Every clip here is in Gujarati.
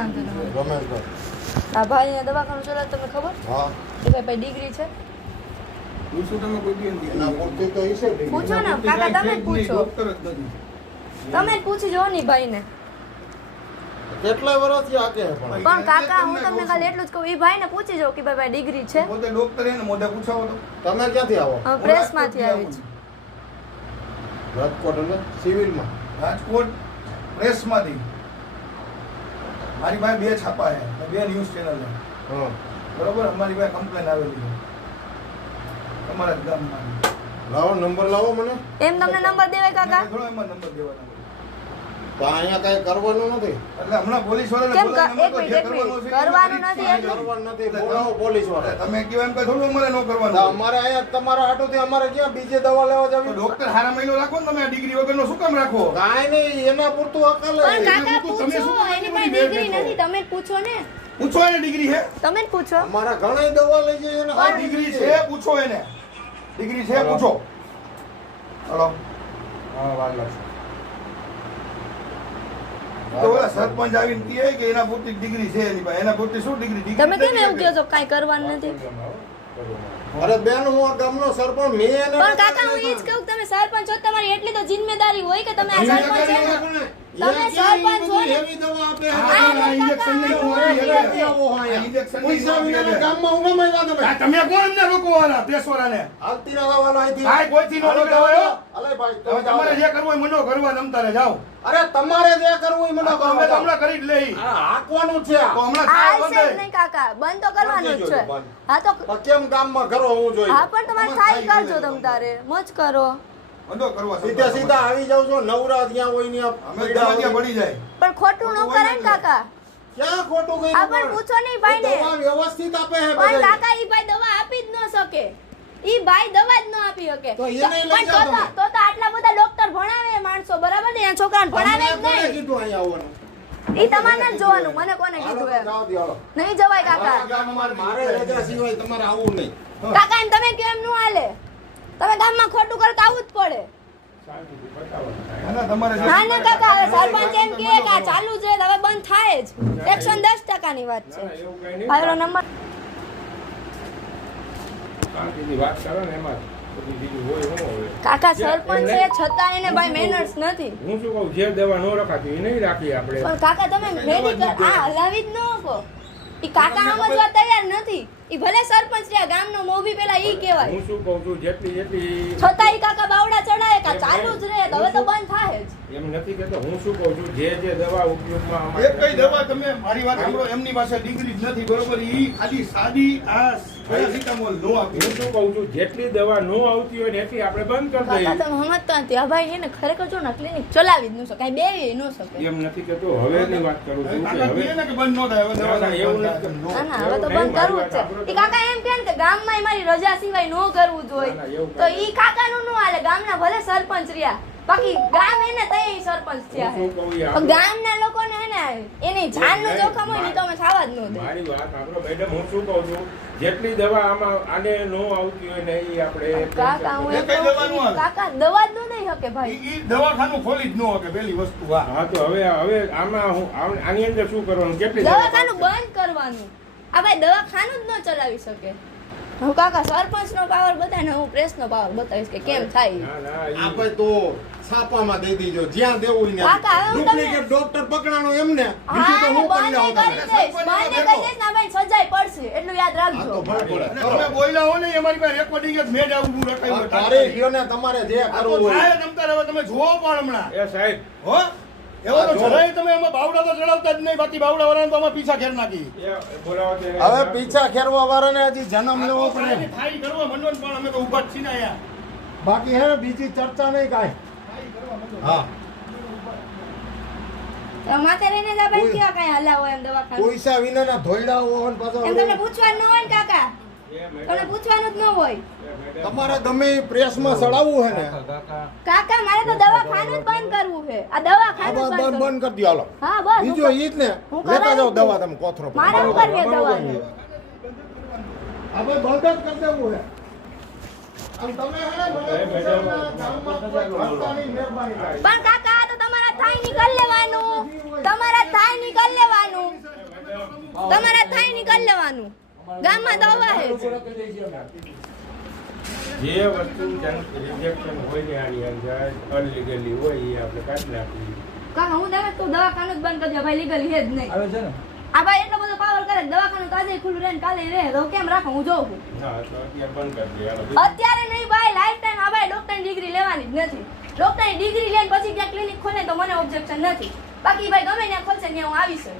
નામ છે તમારું રમેશભાઈ આ ભાઈ દવાખાનું ચલાવે તમને ખબર? હા. એ ભાઈ ભાઈ ડિગ્રી છે? તમે. પૂછો ને કાકા તમે પૂછો. ડોક્ટર જ નથી. તમે પૂછી જો ને કેટલાય આગે પણ? પણ કાકા હું તમને ખાલી એટલું જ કહું એ ભાઈને પૂછી જાઉં કે ભાઈ ભાઈ ડિગ્રી છે. પોતે ડોક્ટર એને મોઢે પૂછાવો તો. તમે ક્યાંથી આવો? અમે પ્રેસમાંથી આવી છે. રાજકોટ એટલે સિવિલમાં? રાજકોટ પ્રેસમાંથી. મારી પાસે બે છાપા છે બે ન્યૂઝ ચેનલ છે. હા. બરોબર? અમારી પાસે કમ્પ્લેન આવેલી છે. તમારા જ ગામમાં. લાવો નંબર લાવો મને. એમ તમને નંબર દેવાય કાકા? થોડો એમાં નંબર દેવાના તો અહીંયા કાંઈ કરવાનું નથી. એટલે હમણાં પોલીસ કેમ ક- એક મિનિટ, એક કરવાનું મિનિટ. છે કરવાનું નથી એટલે? કરવાનું નથી. બોલાવો પોલીસવાળા તમે કહો એમ કઈ થોડું અમારે ન કરવાનું અમારે અહીંયા તમારા હાટુથી અમારે ક્યાં બીજે દવા લેવા તો જવી ડોક્ટર હારા મહિનો રાખો ને તમે આ ડિગ્રી વગરનો શું કામ રાખો? કાંઈ નહીં એના પૂરતું અકલ પણ. કાકા તમે શું પૂછો કામ એની પાસે ડિગ્રી બેઠો? નથી તમે જ પૂછો ને. પૂછો એને ડિગ્રી છે તમે જ પૂછો. અમારા ઘણી દવા લઈ જઈએ ને આ ડિગ્રી છે પૂછો એને. ડિગ્રી છે પૂછો. હલો. હા વાર લાગશે. સરપંચ આવીને કહે કે એના પૂરતી ડિગ્રી છે એની પાસે. એના પૂરતી શું ડિગ્રી ડિગ્રી તમે કેમ એવું કહો છો? કાંઈ કરવાનું નથી. અરે બેન હું આ ગામનો સરપંચ મેં એને પણ કાકા હું ઈ જ કહું કે તમે સરપંચ છો તમારી એટલી તો જિમ્મેદારી હોય કે તમે આ સરપંચ છો તમે સરપંચ છો એવી દવા આપે હા, હા, હા, કાકા, injection નહીં આ હોય, વાત એટલે છે. આવો અહીંયા. injection પૈસા નહીં વિનાના હોય. ગામમાં હું ગમે એવા તમે કોણ એમને રોકવાના પ્રેસવાળાને હાલતી ના આવવાના અહીંથી. કાંઈ કોઈથી નો અરે રોકાય જાઓ, હો. અલે ભાઈ, તમે તમારે જે કરવું હોય મનો કરવા નમતા જાઓ. અરે તમારે જે કરવું એ મને કરો તો હમણાં કરી જ લઈ. આ છે તો હમણાં થાય બંધ નહીં કાકા. બંધ તો કરવાનું જ છે. હા તો પણ કેમ ગામમાં કરો હું જોઈએ? હા પણ તમારે થાય કરજો તમ તારે. મોજ કરો. બંધો કરવા સીધા સીધા આવી જાવ છો નવરા ત્યાં હોય ને અમે ત્યાં પડી જાય. પણ ખોટું ન કરે ને. કાકા. ક્યાં ખોટું કર્યું આ પણ? પૂછો નહીં ભાઈ ને દવા વ્યવસ્થિત આપે છે પણ કાકા ઈ ભાઈ દવા આપી જ ન શકે. ઈ ભાઈ દવા જ ન આપી શકે. તો એને લઈ જાવ તો તો- આટલા બધા ડોક્ટર ભણાવે માણસો બરાબર ને? આ છોકરાને ભણાવે જ નહીં. કીધું અહીંયા આવવાનું? ઈ તમારે જ જોવાનું. મને કોને કીધું એમ. નહીં જવાય કાકા. ગામમાં મારે રજા સિવાય તમારે આવવું નહીં. કાકા એમ તમે કેમ નું હાલે? તમે ગામમાં ખોટું કરો તો આવું જ પડે. ના, ના, કાકા હવે સરપંચ એમ કે આ ચાલુ છે હવે બંધ થાય જ. એકસો દસ ટકાની વાત છે. હાલો નંબર. વાત કરો ને એમાં. બધી બીજું હોય શું હવે કાકા સરપંચ છે છતાં એને ભાઈ મેનર્સ નથી. હું શું કહું જે દવા ન રખાતી એ નહીં રાખી આપણે. પણ કાકા તમે મેડિકલ આ હલાવી જ ન શકો ઈ કાકા સમજવા તૈયાર નથી. ઈ ભલે સરપંચ છે ગામનો મોભી પેલા ઈ કહેવાય. હું શું કહું છું જેટલી જેટલી છતાં ઈ કાકા બાવડા ચડાય કા ચાલુ જ રહે તો હવે તો બંધ થાય જ. એમ નથી કેતો હું શું કહું છું જે જે દવા ઉપયોગમાં એક કઈ દવા તમે મારી વાત સાંભળો એમની પાસે ડિગ્રી જ નથી બરોબર? ઈ ખાલી સાદી આ પેરાસિટામોલ નો આપી. હું શું કહું છું જેટલી દવા ન આવતી હોય ને એટલી આપણે બંધ કરી કાકા તમે સમજતા નથી આ ભાઈ એને ખરેખર જો ને ક્લિનિક ચલાવી જ ન શકે કાંઈ ન શકે. એમ નથી કેતો હવેની વાત કરું છું હવે કે બંધ નો થાય હવે દવા એવું નથી. ના ના હવે તો બંધ કરવું જ છે. મારી વાત ઈ કાકા એમ કહે ને કે ગામમાં મારી રજા સિવાય ન કરવું જોઈએ તો ઈ કાકાનું નો હાલે ગામના ભલે સરપંચ રહ્યા. બાકી ગામ એને તય સરપંચ થયા છે પણ ગામના લોકોને હે ને એની જાનનું જોખમ હોય ને તો અમે થવા જ ન દે. મારી વાત સાંભળો મેડમ હું શું કહું છું? જેટલી દવા આમાં આને ન આવતી હોય ને એ આપણે કાકા હું એ કાકા દવા જ ન હકે ભાઈ. ઈ ઈ દવાખાનું ખોલી જ ન હકે પેલી વસ્તુ હા તો હવે હવે આમાં હું આની અંદર શું કરવાનું? કેટલી દવાખાનું બંધ કરવાનું. આ ભાઈ દવાખાનું જ ન ચલાવી શકે. હું કાકા સરપંચ નો પાવર બતાય ને હું પ્રેસ નો પાવર બતાવીશ કે કેમ થાય આપણે તો છાપામાં દઈ દીજો જ્યાં દેવું ને કાકા, હવે ત્યાં હું ડુપ્લિકેટ ડોક્ટર પકડાણો એમને બીજું તો હું કરી લઉં તમને. દઈશ કહી દઈશ ના ભાઈ સજાય પડશે એટલું યાદ રાખજો. તો ભલે તમે બોલ્યા હો ને અમારી પાસે રેકોર્ડિંગ જ મેડ આવું આવું રખાયું તારે ગયો ને તમારે જે કરવું હોય. સાહેબ તમતાર હવે તમે જોવો પણ હમણાં. એ સાહેબ. હો? હવે પીછા ખેરવા વાળાને હજી જન્મ લેવો પડે. થાય થાય પણ અમે તો ઊભા છીએ ને બાકી હે બીજી ચર્ચા નહીં કાંઈ. હા. પૈસા વિનાના ધોયડા હોય ને પાછા એમ તમને પૂછવાનું ન હોય ને કાકા? તમને પૂછવાનું જ ન હોય. તમારે ગમે પ્રેસમાં ચડાવવું હે ને કાકા મારે તો દવાખાનું જ બંધ કરવું છે. આ દવાખાનું જ આ બંધ બંધ કરી દો હાલો. હા બસ. બીજો હું ઈ જ ને લેતા જાવ દઉં. દવા તમે કોથરો પર. મારે શું કરવી છે દવાની બંધ જ કરી દેવું હે. પણ કાકા તો તમારા થાયની લેવાનું. તમારા થાયની લેવાનું. તમારા થાય નીકળ લેવાનું. ગામમાં દવા હે. જે વસ્તુ રિજેક્શન હોય ને આની અંદર અનલીગલી હોય એ આપણે કાઢી નાખીએ. કાકા હું તમે તું દવાખાનું જ બંધ કરજો ભાઈ લીગલી હે જ નહીં. આવે છે ને? આ ભાઈ એટલો બધો પાવર કરે દવાખાનું આજે ખુલ્લું રહે ને કાલે રહે. તો કેમ રાખો હું જોઉં છું. અત્યારે બંધ કરી દે. હાલો. અત્યારે નહીં ભાઈ લાઈફ ટાઈમ આ ભાઈ ડોક્ટરની ડિગ્રી લેવાની જ નથી. ડોક્ટરની ડિગ્રી લઈને પછી ત્યાં ક્લિનિક ખોલે તો મને ઓબ્જેક્શન નથી. બાકી ભાઈ ગમે ત્યાં ખોલશે ત્યાં હું આવીશ જ.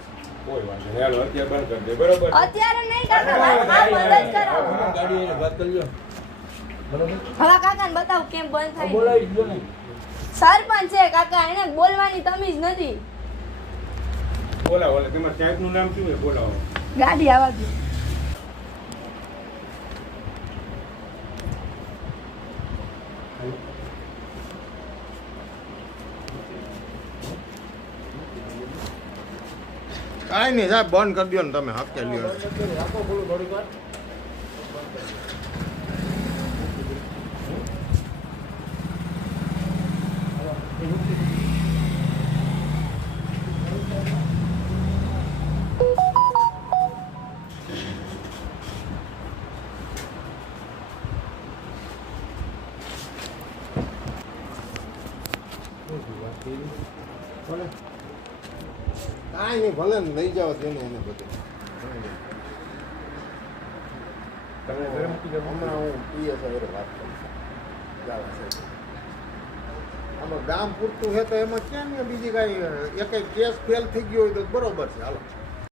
કોઈ વાંધો નહીં. હાલો અત્યારે બંધ કરી દે બરોબર? અત્યારે નહીં કાકા બંધ જ કરાવો. હા, ગાડી એને વાત કરી બરોબર? હવે કાકાને બતાવું કેમ બંધ થાય બોલાવી જ ને. સરપંચ છે કાકા એને બોલવાની તમીજ નથી. બોલાવો એટલે તમારા સાહેબનું નામ શું છે? બોલાવો. ગાડી આવા દો. કાંઈ નહીં સાહેબ બંધ કરી દો ને તમે હકે લ્યો. રાખો બોલો થોડીક વાર કાંઈ નહીં ભલે ને લઈ જાઓ તેને એને બધું. હમણાં હું પીએસ હારે વાત કરીશ આમાં ગામ પૂરતું છે તો એમાં ક્યાં ને બીજી કાંઈ એક કેસ ફેલ થઈ ગયો હોય તો બરોબર છે. હાલો.